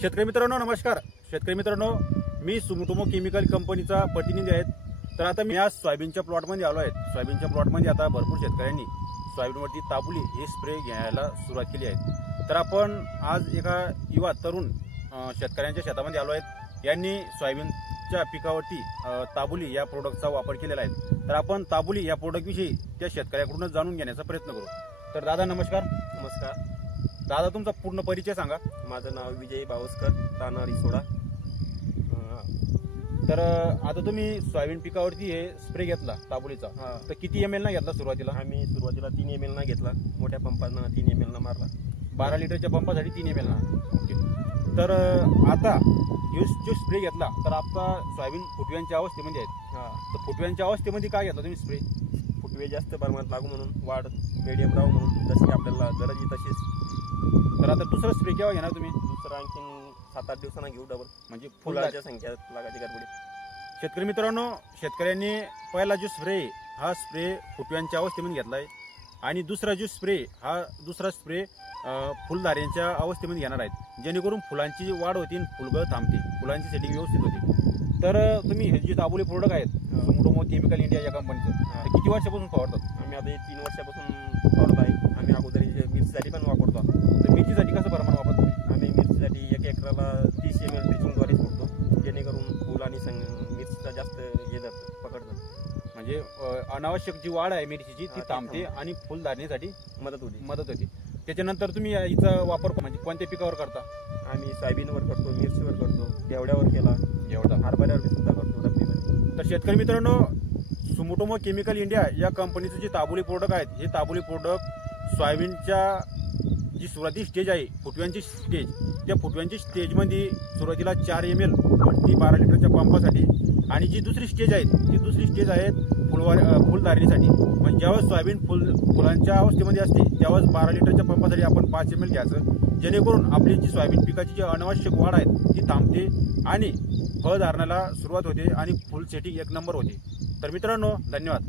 शेतकरी मित्रांनो नमस्कार। शेतकरी मित्रांनो, मी सुमोटोमो केमिकल कंपनीचा प्रतिनिधी आहे। तर आता मी आज सोयाबीनच्या प्लॉटमध्ये आलो आहे। सोयाबीनच्या प्लॉटमध्ये आता भरपूर शेतकऱ्यांनी सोयाबीनवरती ताबुली हे स्प्रे घ्यायला सुरुवात केली आहे। तर आपण आज एका युवा तरुण शेतकऱ्यांच्या शेतामध्ये आलो आहे। यांनी सोयाबीनच्या पिकावरती ताबुली या प्रोडक्टचा वापर केलेला आहे। तर आपण ताबुली या प्रोडक्ट विषयी त्या शेतकऱ्याकडून जाणून घेण्याचा प्रयत्न करू। तर दादा नमस्कार। नमस्कार दादा, तुमचा पूर्ण परिचय सांगा। माझं नाव विजय बावस्कर, राहणार रिसोडा। तर आता तुम्ही सोयाबीन पिकावरती हे स्प्रे घेतला ताबुलीचा, तर किती ml ना घेतला सुरुवातीला? आम्ही सुरुवातीला 3 ml ना घेतला, मोठ्या पंपानं 3 ml ना मारला। 12 लिटरच्या पंपासाठी 3 ml ना। ओके। तर आता जो स्प्रे घेतला तर आता सोयाबीन फुटव्यांच्या अवस्थेमध्ये आहेत। तर फुटव्यांच्या अवस्थेमध्ये काय घेतला तुम्ही स्प्रे? फुटवे जास्त प्रमाणात लागू म्हणून, वाढ मीडियम राहू म्हणून, जशी आपल्याला गरज आहे तशीच। तर आता दुसरा स्प्रे केव्हा घेणार तुम्ही? दुसरा आणखीन 7-8 दिवसांना घेऊ डबल, म्हणजे फुलाच्या संख्या लागायची गडबडीत। शेतकरी मित्रांनो, शेतकऱ्यांनी पहिला जो स्प्रे हा स्प्रे फुटव्यांच्या अवस्थेमध्ये घेतला आहे आणि दुसरा जो स्प्रे हा दुसरा स्प्रे फुलधाऱ्यांच्या अवस्थेमध्ये घेणार आहेत, जेणेकरून फुलांची वाढ होती, फुलगळ थांबते, फुलांची सेटिंग व्यवस्थित होते। तर तुम्ही हे जे ताबुली प्रोडक्ट आहेत सुमोटोमो केमिकल इंडिया या कंपनीचं, ते किती वर्षापासून फवारतात? आम्ही आता 3 वर्षापासून फवारत आहे। आम्ही अगोदर मिरचीसाठी पण वापरतो। तर मिरचीसाठी कसं प्रमाण वापरतो? आम्ही मिरचीसाठी 1 एकराला 30 ml ड्रिचिंगद्वारे सोडतो, जेणेकरून फुल आणि मिरचीचा जास्त हे पकडतं। म्हणजे अनावश्यक जी वाढ आहे मिरचीची ती थांबते आणि फुल धारणेसाठी मदत होते। त्याच्यानंतर तुम्ही याचा वापर म्हणजे कोणत्या पिकावर करता? आम्ही सोयाबीनवर करतो, मिरचीवर करतो, घेवड्यावर केला, हरभऱ्यावर सुद्धा करतो रब्बीमध्ये। तर शेतकरी मित्रांनो, सुमोटोमो केमिकल इंडिया या कंपनीचे जे ताबुली प्रोडक्ट आहेत, हे ताबुली प्रोडक्ट सोयाबीनच्या जी सुरुवाती स्टेज आहे फुटव्यांची स्टेज, त्या फुटव्यांची स्टेजमध्ये सुरुवातीला 4 ml ती 12 लिटरच्या पंपासाठी, आणि जी दुसरी स्टेज आहे ती दुसरी स्टेज आहे फुलधारणेसाठी। म्हणजे ज्यावेळेस सोयाबीन फुलांच्या अवस्थेमध्ये असते त्यावेळेस 12 लिटरच्या पंपासाठी आपण 5 ml घ्यायचं, जेणेकरून आपली जी सोयाबीन पिकाची जी अनावश्यक वाढ आहे ती थांबते आणि फळ धारणाला सुरुवात होते आणि फुल सेटिंग 1 नंबर होते। तर मित्रांनो, धन्यवाद।